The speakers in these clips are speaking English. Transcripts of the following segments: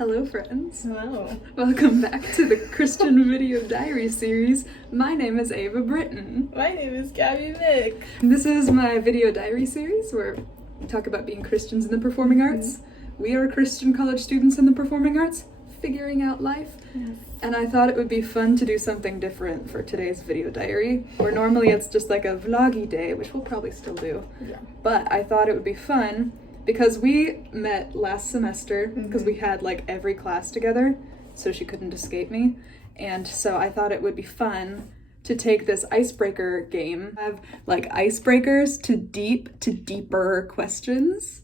Hello friends. Hello. Welcome back to the Christian Video Diary series. My name is Ava Britton. My name is Gabby Mick. This is my video diary series where we talk about being Christians in the performing arts. We are Christian college students in the performing arts, figuring out life. Yes. And I thought it would be fun to do something different for today's video diary, where normally it's just like a vloggy day, which we'll probably still do. Yeah. But I thought it would be fun because we met last semester because we had like every class together, so she couldn't escape me. And so I thought it would be fun to take this icebreaker game, have like icebreakers to deeper questions.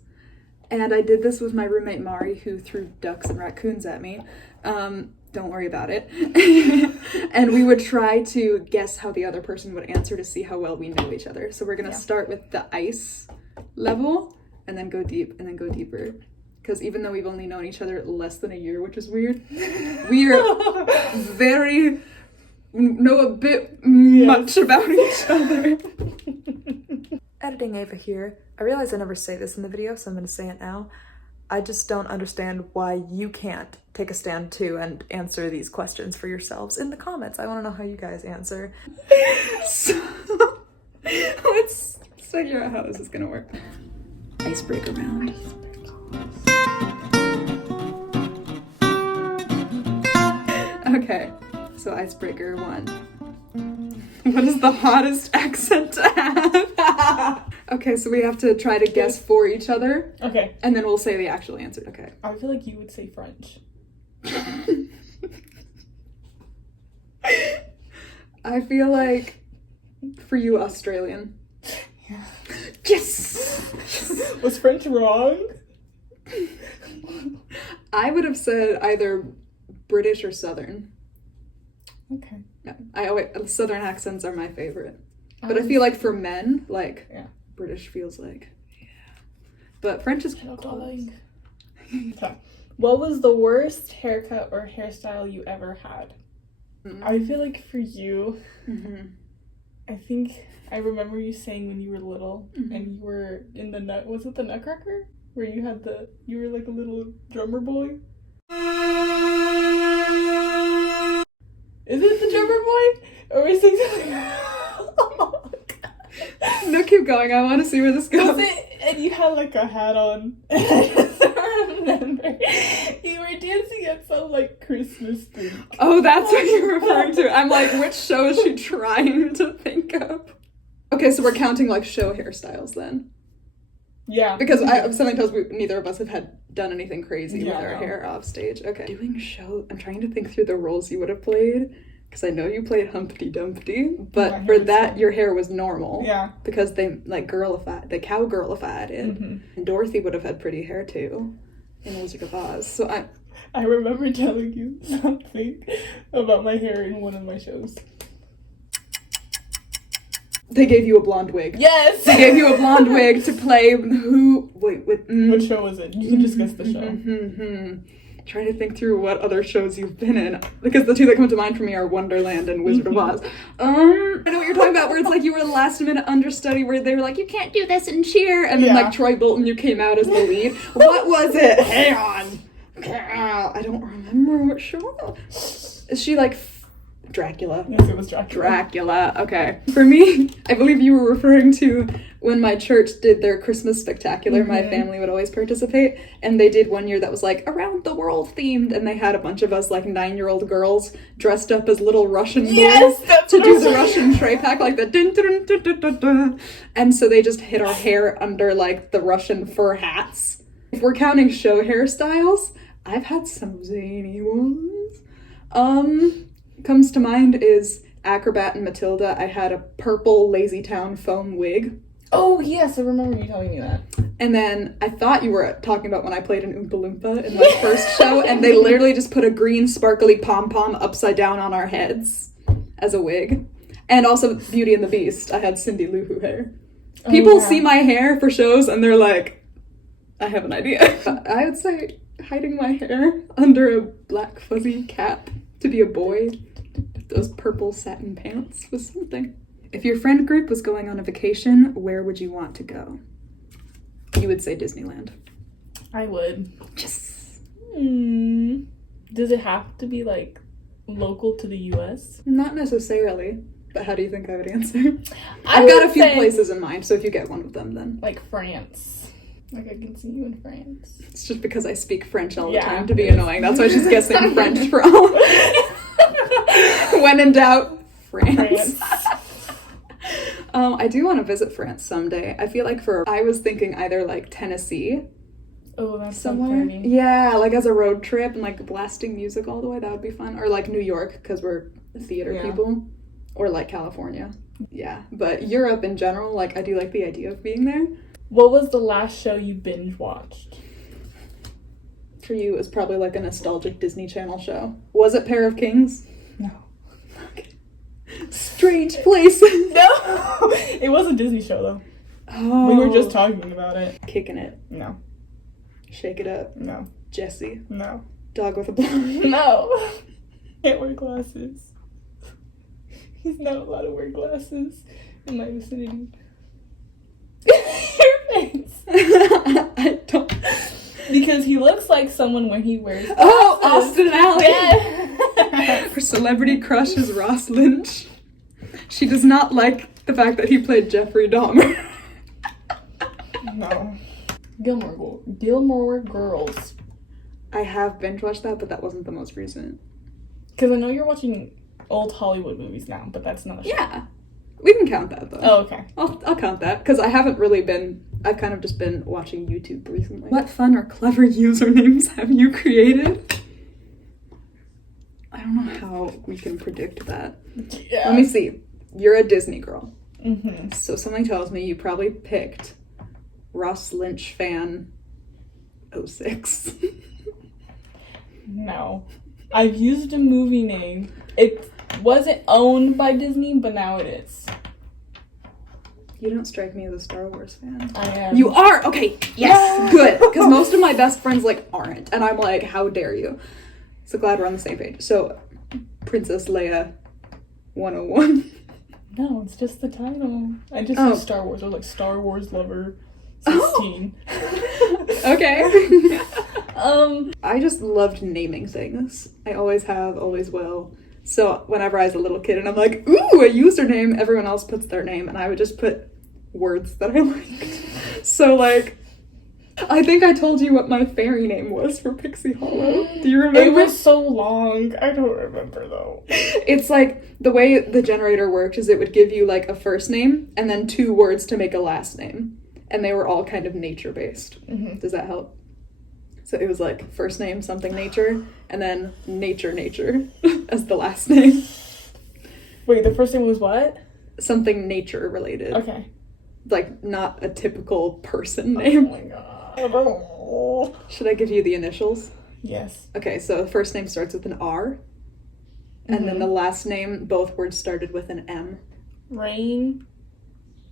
And I did this with my roommate Mari, who threw ducks and raccoons at me. Don't worry about it. And we would try to guess how the other person would answer to see how well we know each other. So we're gonna start with the ice level and then go deep and then go deeper. Because even though we've only known each other less than a year, which is weird, we are know a bit much about each other. Editing Ava here. I realize I never say this in the video, so I'm gonna say it now. I just don't understand why you can't take a stand too and answer these questions for yourselves in the comments. I want to know how you guys answer. So let's figure out how this is gonna work. Icebreaker round. Okay, so icebreaker 1. What is the hottest accent to have? Okay, so we have to try to guess for each other. Okay. And then we'll say the actual answer. Okay. I feel like you would say French. I feel like for you, Australian. Yeah. Yes! Was French wrong? I would have said either British or Southern. Okay. No, Southern accents are my favorite. But I feel like for men, like, British feels like, But French is close. Okay. What was the worst haircut or hairstyle you ever had? I feel like for you, I think I remember you saying when you were little and you were in the was it the Nutcracker? Where you were like a little drummer boy? Is it the drummer boy? Or is it oh my God. No, keep going. I want to see where this goes. Was it, and you had like a hat on. I just remember you were dancing at some like Christmas thing. Oh, that's what you're referring to. I'm like, which show is she trying to think of? Okay, so we're counting like show hairstyles then. Yeah. Because something tells me neither of us have done anything crazy with our hair off stage. Okay. Doing show, I'm trying to think through the roles you would have played. Because I know you played Humpty Dumpty, but for that, your hair was normal. Yeah. Because they like they cowgirlified it. And Dorothy would have had pretty hair too in The Wizard of Oz. So I remember telling you something about my hair in one of my shows. They gave you a blonde wig. Yes! They gave you a blonde wig to play who... Wait, what show was it? You can just guess the show. Trying to think through what other shows you've been in. Because the two that come to mind for me are Wonderland and Wizard of Oz. I know what you're talking about, where it's like you were the last minute understudy where they were like, you can't do this and cheer. And then like Troy Bolton, you came out as the lead. What was it? Hang on. I don't remember what show. Is she like... Dracula. Yes, it was Dracula. Dracula, okay. For me, I believe you were referring to when my church did their Christmas spectacular, my family would always participate, and they did one year that was like around the world themed, and they had a bunch of us like 9-year-old girls dressed up as little Russian boys to do the Russian tray pack, like the dun dun dun dun dun dun. And so they just hid our hair under like the Russian fur hats. If we're counting show hairstyles, I've had some zany ones. Comes to mind is Acrobat and Matilda. I had a purple Lazy Town foam wig. Oh, yes, I remember you telling me that. And then I thought you were talking about when I played an Oompa Loompa in my first show, and they literally just put a green sparkly pom-pom upside down on our heads as a wig. And also Beauty and the Beast. I had Cindy Lou Who hair. People see my hair for shows, and they're like, I have an idea. I would say hiding my hair under a black fuzzy cap to be a boy. Those purple satin pants was something. If your friend group was going on a vacation, where would you want to go? You would say Disneyland. I would. Yes. Does it have to be, like, local to the U.S.? Not necessarily, but how do you think I would answer? I've got a few places in mind, so if you get one of them, then. Like France. Like, I can see you in France. It's just because I speak French all the time to be annoying. That's why she's guessing French for all. When in doubt, France. I do want to visit France someday. I feel like I was thinking either, like, Tennessee. Oh, that's somewhere. So pretty. Yeah, like as a road trip and, like, blasting music all the way. That would be fun. Or, like, New York, because we're theater people. Or, like, California. Yeah. But Europe in general, like, I do like the idea of being there. What was the last show you binge watched? For you, it was probably like a nostalgic Disney Channel show. Was it Pair of Kings? No. Okay. Strange Places. No! It was a Disney show, though. Oh. We were just talking about it. Kicking It. No. Shake It Up. No. Jessie. No. Dog with a Bone. No. Can't wear glasses. He's not allowed to wear glasses in my vicinity. Your face. I don't. Because he looks like someone when he wears glasses. Oh, Austin Alley. Yeah. Her celebrity crush is Ross Lynch. She does not like the fact that he played Jeffrey Dahmer. No. Gilmore Girls. I have binge watched that, but that wasn't the most recent. Because I know you're watching old Hollywood movies now, but that's not a show. Yeah. We can count that, though. Oh, okay. I'll count that, because I haven't really I've kind of just been watching YouTube recently. What fun or clever usernames have you created? I don't know how we can predict that. Yeah. Let me see. You're a Disney girl. Mm-hmm. So something tells me you probably picked Ross Lynch fan 06. No. I've used a movie name. It wasn't owned by Disney, but now it is. You don't strike me as a Star Wars fan. I am. You are? Okay, yes, good. Because most of my best friends, like, aren't. And I'm like, how dare you? So glad we're on the same page. So, Princess Leia 101. No, it's just the title. I just use Star Wars. I was like, Star Wars Lover 16. Oh. Okay. I just loved naming things. I always have, always will. So whenever I was a little kid and I'm like, ooh, a username, everyone else puts their name, and I would just put words that I liked. So, like, I think I told you what my fairy name was for Pixie Hollow. Do you remember? It was so long. I don't remember, though. It's like, the way the generator worked is it would give you, like, a first name and then 2 words to make a last name. And they were all kind of nature-based. Mm-hmm. Does that help? So it was like first name, something nature, and then nature as the last name. Wait, the first name was what? Something nature related. Okay. Like, not a typical person name. Oh my god. Should I give you the initials? Yes. Okay, so the first name starts with an R, and then the last name, both words started with an M. Rain?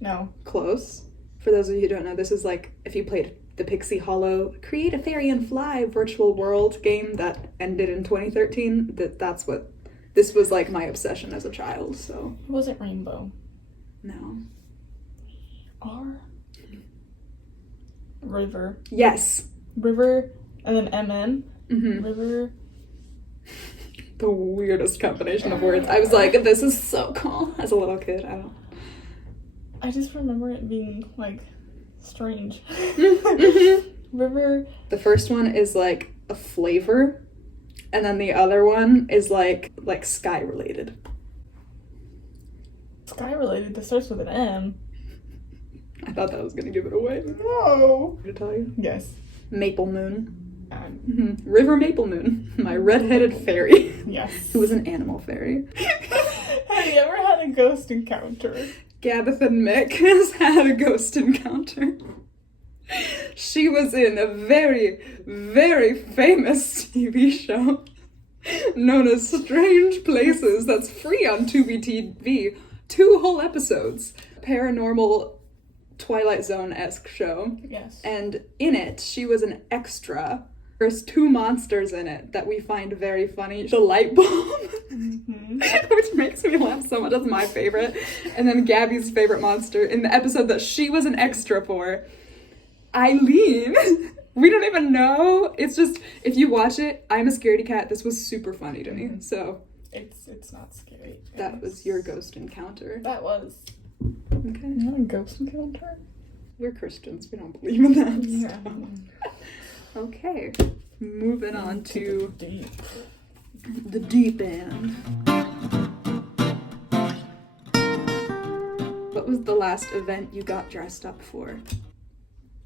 No. Close. For those of you who don't know, this is like if you played the Pixie Hollow Create a Fairy and Fly virtual world game that ended in 2013. That's what this was, like, my obsession as a child. So It wasn't Rainbow. no. R? River. Yes. River and then MM. Mm-hmm. River. The weirdest combination of words. I was like, this is so cool. As a little kid, I just remember it being, like, strange. Mm-hmm. River. The first one is like a flavor, and then the other one is like sky related. Sky related. That starts with an M. I thought that was gonna give it away. No. To tell you. Yes. Maple Moon. Mm-hmm. River Maple Moon. My red-headed fairy. Yes. Who was an animal fairy. Have you ever had a ghost encounter? Gabatha Mick has had a ghost encounter. She was in a very, very famous TV show known as Strange Places that's free on Tubi TV. 2 whole episodes. Paranormal Twilight Zone-esque show. Yes. And in it, she was an extra. There's 2 monsters in it that we find very funny. The light bulb, Mm-hmm. which makes me laugh so much. That's my favorite. And then Gabby's favorite monster in the episode that she was an extra for, Eileen. We don't even know. It's just, if you watch it, I'm a scaredy cat. This was super funny to me. So it's not scary. that was your ghost encounter. That was. Okay. Not a ghost encounter. We're Christians. We don't believe in that Yeah. stuff. Okay. Moving on to deep. the deep end. What was the last event you got dressed up for?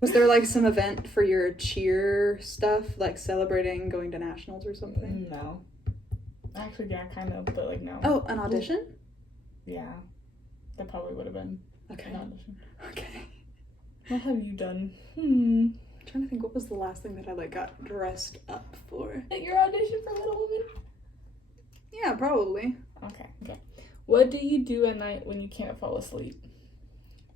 Was there like some event for your cheer stuff, like celebrating going to nationals or something? No. Actually, yeah, kind of, but like no. Oh, an audition? Yeah. That probably would have been Okay. an audition. Okay. What have you done? I'm trying to think, what was the last thing that I like got dressed up for? Your audition for Little Women? Yeah, probably. Okay. What do you do at night when you can't fall asleep?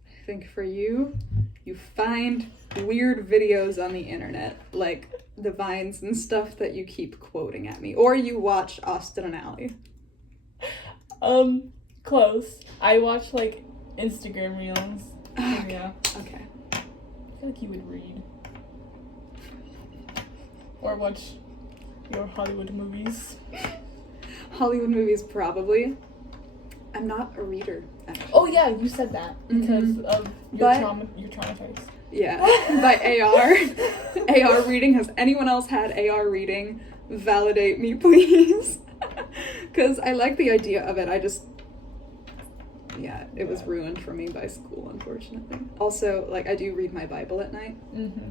I think for you, you find weird videos on the internet, like the Vines and stuff that you keep quoting at me, or you watch Austin and Ally. Close. I watch like Instagram reels. Yeah. Okay. I feel like you would read. Or watch your Hollywood movies. Hollywood movies, probably. I'm not a reader, actually. Oh yeah, you said that because of your you're traumatized. Yeah, by AR. AR reading. Has anyone else had AR reading? Validate me, please. Because I like the idea of it. It was ruined for me by school, unfortunately. Also, like, I do read my Bible at night.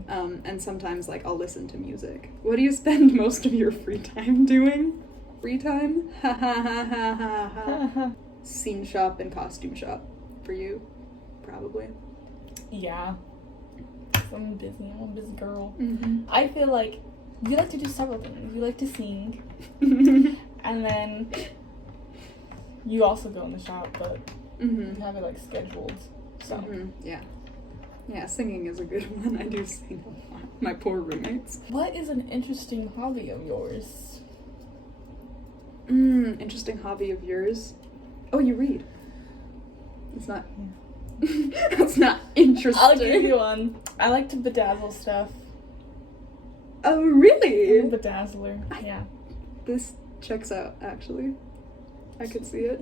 And sometimes, like, I'll listen to music. What do you spend most of your free time doing? Free time? Ha ha ha ha ha ha. Scene shop and costume shop for you, probably. Yeah. I'm busy. I'm a busy girl. Mm-hmm. I feel like you like to do several things. You like to sing. And then you also go in the shop, but you have it like scheduled. So Yeah, singing is a good one. I do sing a lot. My poor roommates. what is an interesting hobby of yours? Interesting hobby of yours. Oh, you read. It's not. That's not interesting. I'll give you one. I like to bedazzle stuff. Oh, really? I'm a bedazzler. Yeah. This checks out, actually. I could see it.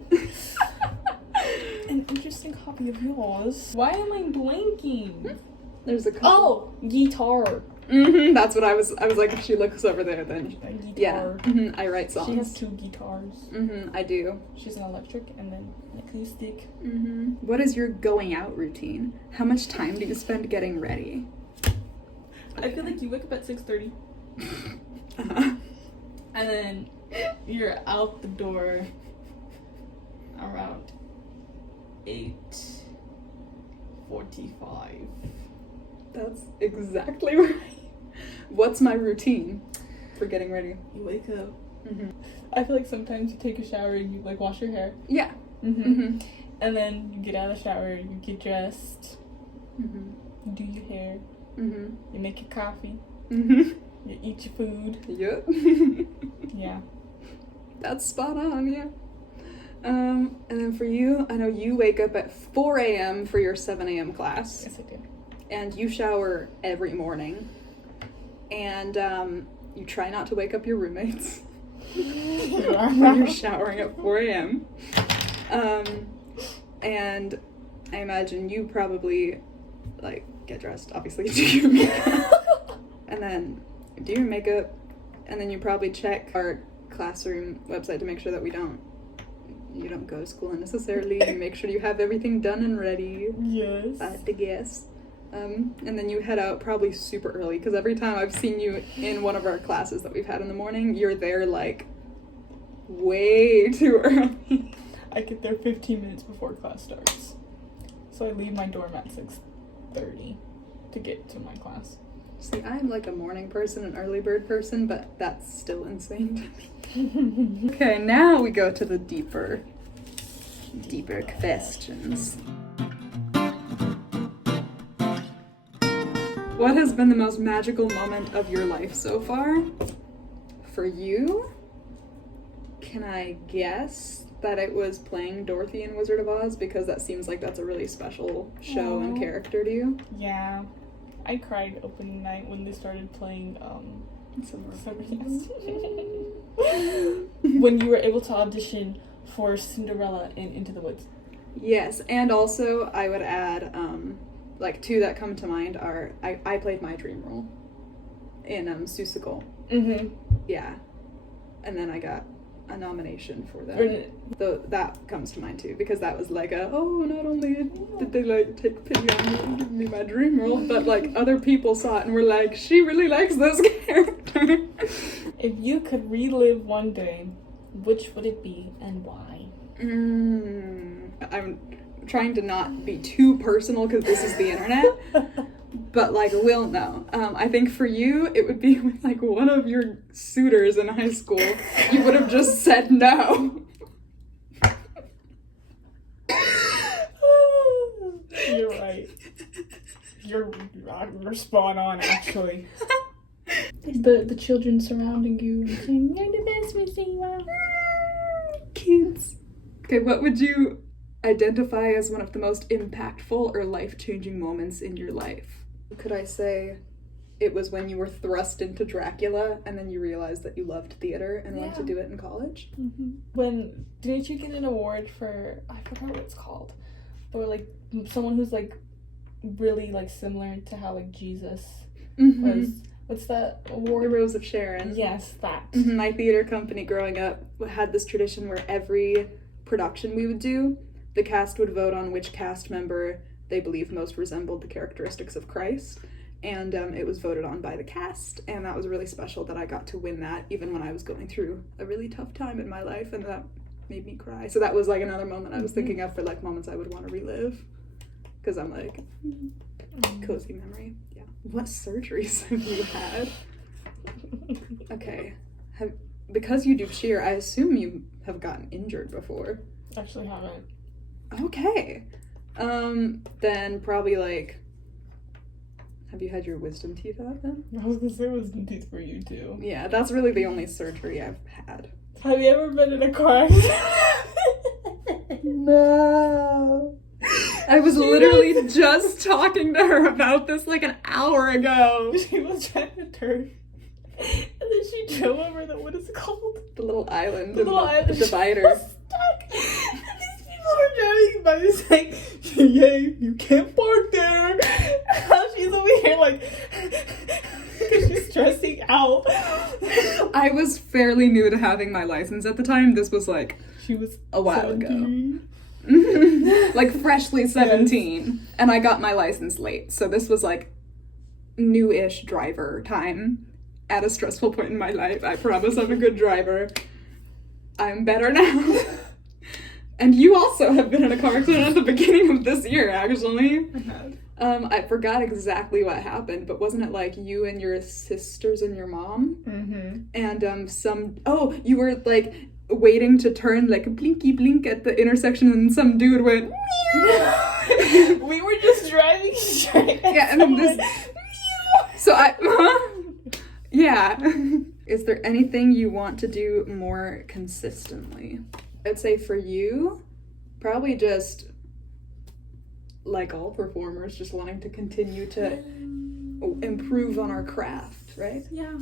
An interesting hobby of yours. Why am I blanking? There's a couple. Oh, guitar. That's what I was like, if she looks over there, then. A guitar. Yeah. I write songs. She has 2 guitars. I do. She's an electric and then an acoustic. What is your going out routine? How much time do you spend getting ready? I feel like you wake up at 6:30. And then you're out the door around 8:45. That's exactly right. What's my routine for getting ready? You wake up. I feel like sometimes you take a shower and you like wash your hair. Yeah. And then you get out of the shower, you get dressed, you do your hair, you make your coffee, you eat your food. Yep. Yeah. That's spot on, yeah. And then for you, I know you wake up at 4 a.m. for your 7 a.m. class. Yes, I do. And you shower every morning. And you try not to wake up your roommates when you're showering at 4 a.m. And I imagine you probably, like, get dressed, obviously, do your makeup. And then do your makeup. And then you probably check our classroom website to make sure that you don't go to school unnecessarily. You make sure you have everything done and ready. Yes. I had to guess. And then you head out probably super early, because every time I've seen you in one of our classes that we've had in the morning, you're there like way too early. I get there 15 minutes before class starts. So I leave my dorm at 6:30 to get to my class. See, I'm like a morning person, an early bird person, but that's still insane to me. Okay, now we go to the deeper questions. What has been the most magical moment of your life so far? For you, can I guess that it was playing Dorothy in Wizard of Oz, because that seems like that's a really special show and character to you? Yeah. I cried opening night when they started playing Summer when you were able to audition for Cinderella in Into the Woods. Yes, and also I would add, like, two that come to mind are, I played my dream role in Seussical. Yeah. And then I got a nomination for that. That comes to mind too, because that was like not only did they like take pity on me and give me my dream role, but like other people saw it and were like, she really likes this character. If you could relive one day, which would it be and why? I'm trying to not be too personal because this is the internet. But, like, we'll know. I think for you, it would be with, like, one of your suitors in high school. You would have just said no. You're right. You're spot on, actually. The children surrounding you and saying, you're the best, Missy. Wow. Kids. Okay, what would you identify as one of the most impactful or life-changing moments in your life? Could I say it was when you were thrust into Dracula and then you realized that you loved theater and wanted to do it in college? When didn't you get an award for, I forgot what it's called, for like someone who's like really like similar to how like Jesus was? What's that award? The Rose of Sharon. Yes, that. My theater company growing up had this tradition where every production we would do, the cast would vote on which cast member they believe most resembled the characteristics of Christ, and it was voted on by the cast, and that was really special that I got to win that, even when I was going through a really tough time in my life, and that made me cry. So that was like another moment I was thinking of for like moments I would want to relive, because I'm like, cozy memory. Yeah. What surgeries have you had? Okay. Because you do cheer, I assume you have gotten injured before. Actually haven't. Okay. Then probably like, have you had your wisdom teeth out then? I was gonna say wisdom teeth for you too. Yeah, that's really the only surgery I've had. Have you ever been in a car accident? No. I was literally just talking to her about this like an hour ago. She was trying to turn. And then she drove over what is it called? The little island. The little island. The divider. She was stuck. And these people were driving by this like, yay, you can't park there. How she's over here like, she's stressing out. I was fairly new to having my license at the time. This was like she was a while 17. ago. Like freshly 17. Yes. And I got my license late. So this was like new-ish driver time at a stressful point in my life. I promise I'm a good driver. I'm better now. And you also have been in a car accident at the beginning of this year, actually. I have. I forgot exactly what happened, but wasn't it like you and your sisters and your mom? And you were like waiting to turn like a blinky blink at the intersection and some dude went we were just driving straight. Yeah, and then this so yeah. Is there anything you want to do more consistently? I'd say for you, probably just like all performers, just wanting to continue to improve on our craft, right? Yeah.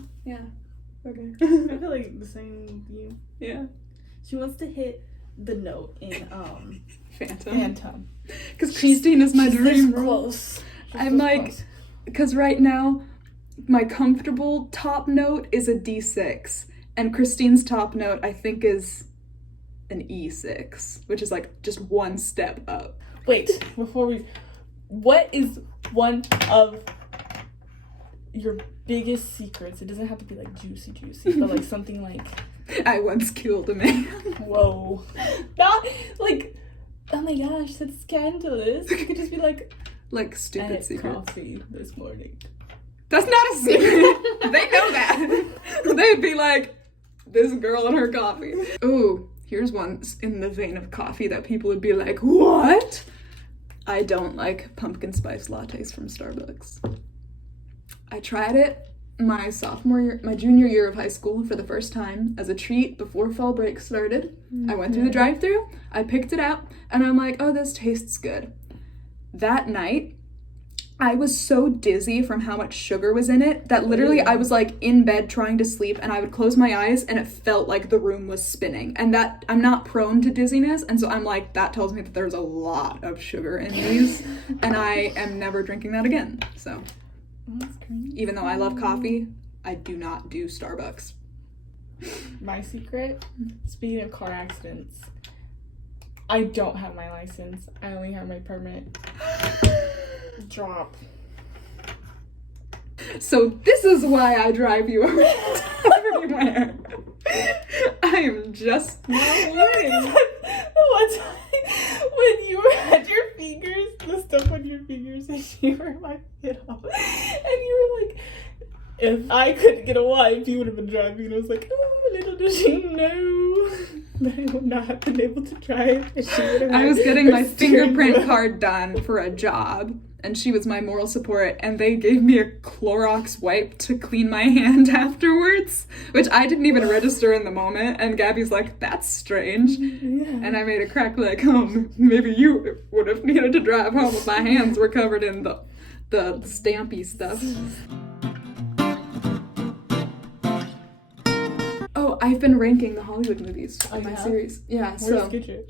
Okay. I feel like the same with you. Yeah. She wants to hit the note in Phantom. Because Christine is my dream role. Close. I'm like, because right now, my comfortable top note is a D6, and Christine's top note I think is an E6, which is like just one step up. Wait, what is one of your biggest secrets? It doesn't have to be like juicy, but like something like, I once killed a man. Whoa. Not like, oh my gosh, that's scandalous. It could just be like stupid secret. Coffee this morning. That's not a secret. They know that. They'd be like, this girl and her coffee. Ooh, here's one in the vein of coffee that people would be like, what? I don't like pumpkin spice lattes from Starbucks. I tried it my junior year of high school for the first time as a treat before fall break started. I went through the drive-thru, I picked it out, and I'm like, oh, this tastes good. That night, I was so dizzy from how much sugar was in it that literally I was like in bed trying to sleep and I would close my eyes and it felt like the room was spinning. And that I'm not prone to dizziness, and so I'm like, that tells me that there's a lot of sugar in these and I am never drinking that again. So even though I love coffee, I do not do Starbucks. My secret, speaking of car accidents, I don't have my license. I only have my permit. Drop. So this is why I drive you around everywhere. I am just not learning. One time when you had your fingers, the stuff on your fingers, and you were like, and you were like, if I couldn't get a wife, you would have been driving. And I was like, oh, little did she know that I would not have been able to drive. And she would have I was getting my fingerprint wheel. card done for a job, and she was my moral support, and they gave me a Clorox wipe to clean my hand afterwards, which I didn't even register in the moment, and Gabby's like, that's strange. Yeah. And I made a crack like, maybe you would have needed to drive home if my hands were covered in the stampy stuff. Oh, I've been ranking the Hollywood movies in my series. Yeah, Where's so Gidget?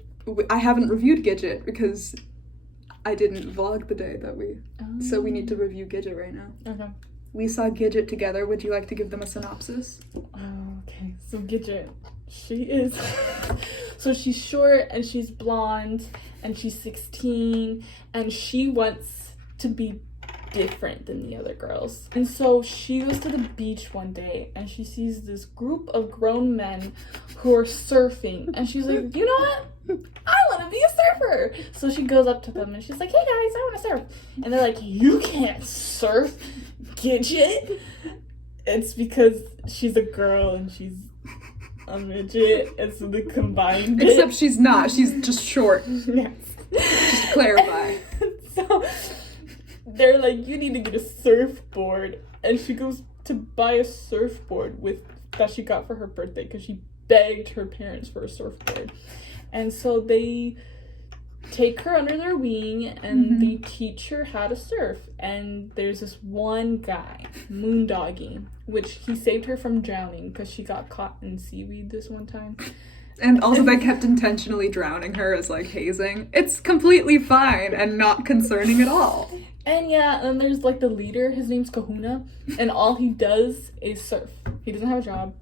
I haven't reviewed Gidget because I didn't vlog the day that so we need to review Gidget right now. Okay. We saw Gidget together. Would you like to give them a synopsis? Okay, so Gidget, she is, so she's short and she's blonde and she's 16 and she wants to be different than the other girls. And so she goes to the beach one day and she sees this group of grown men who are surfing and she's like, you know what? I want to be a surfer. So she goes up to them and she's like, hey guys, I want to surf. And they're like, you can't surf, Gidget. It's because she's a girl and she's a midget, and so they combined it. Except she's not. She's just short. Yes. Just to clarify. So they're like, you need to get a surfboard, and she goes to buy a surfboard that she got for her birthday because she begged her parents for a surfboard. And so they take her under their wing and they teach her how to surf. And there's this one guy, Moondoggy, which he saved her from drowning because she got caught in seaweed this one time. And also they kept intentionally drowning her as like hazing. It's completely fine and not concerning at all. And yeah, and there's like the leader, his name's Kahuna, and all he does is surf. He doesn't have a job.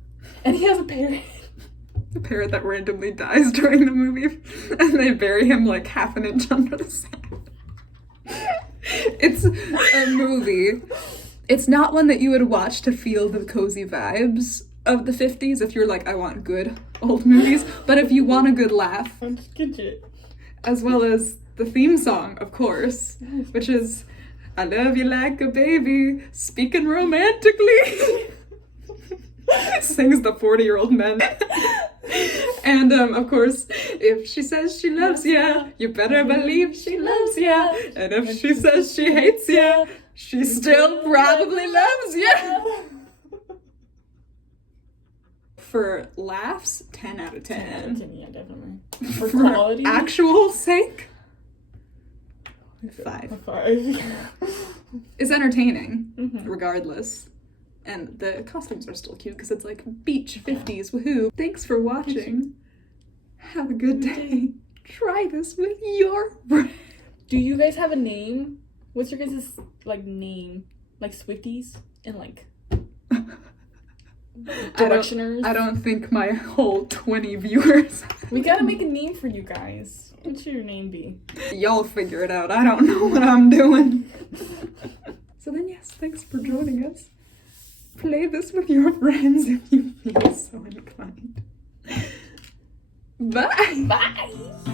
And he has a parrot. A parrot that randomly dies during the movie, and they bury him like half an inch under the sand. It's a movie. It's not one that you would watch to feel the cozy vibes of the 50s if you're like, I want good old movies, but if you want a good laugh, as well as the theme song, of course, which is I love you like a baby, speaking romantically. Sings the 40-year-old men. And of course, if she says she loves ya, you better believe she loves ya. And if she says she hates ya, she still probably loves ya. For laughs, 10 out of 10. 10 out of 10, yeah, definitely. For For quality, actual sake, 5. 5. It's entertaining, regardless. And the costumes are still cute because it's like beach 50s, woohoo. Thanks for watching. Have a good day. Try this with your friends. Do you guys have a name? What's your guys' like name? Like Swifties and like Directioners? I don't think my whole 20 viewers. We gotta make a name for you guys. What should your name be? Y'all figure it out. I don't know what I'm doing. So then yes, thanks for joining us. Play this with your friends if you feel so inclined. Bye. Bye.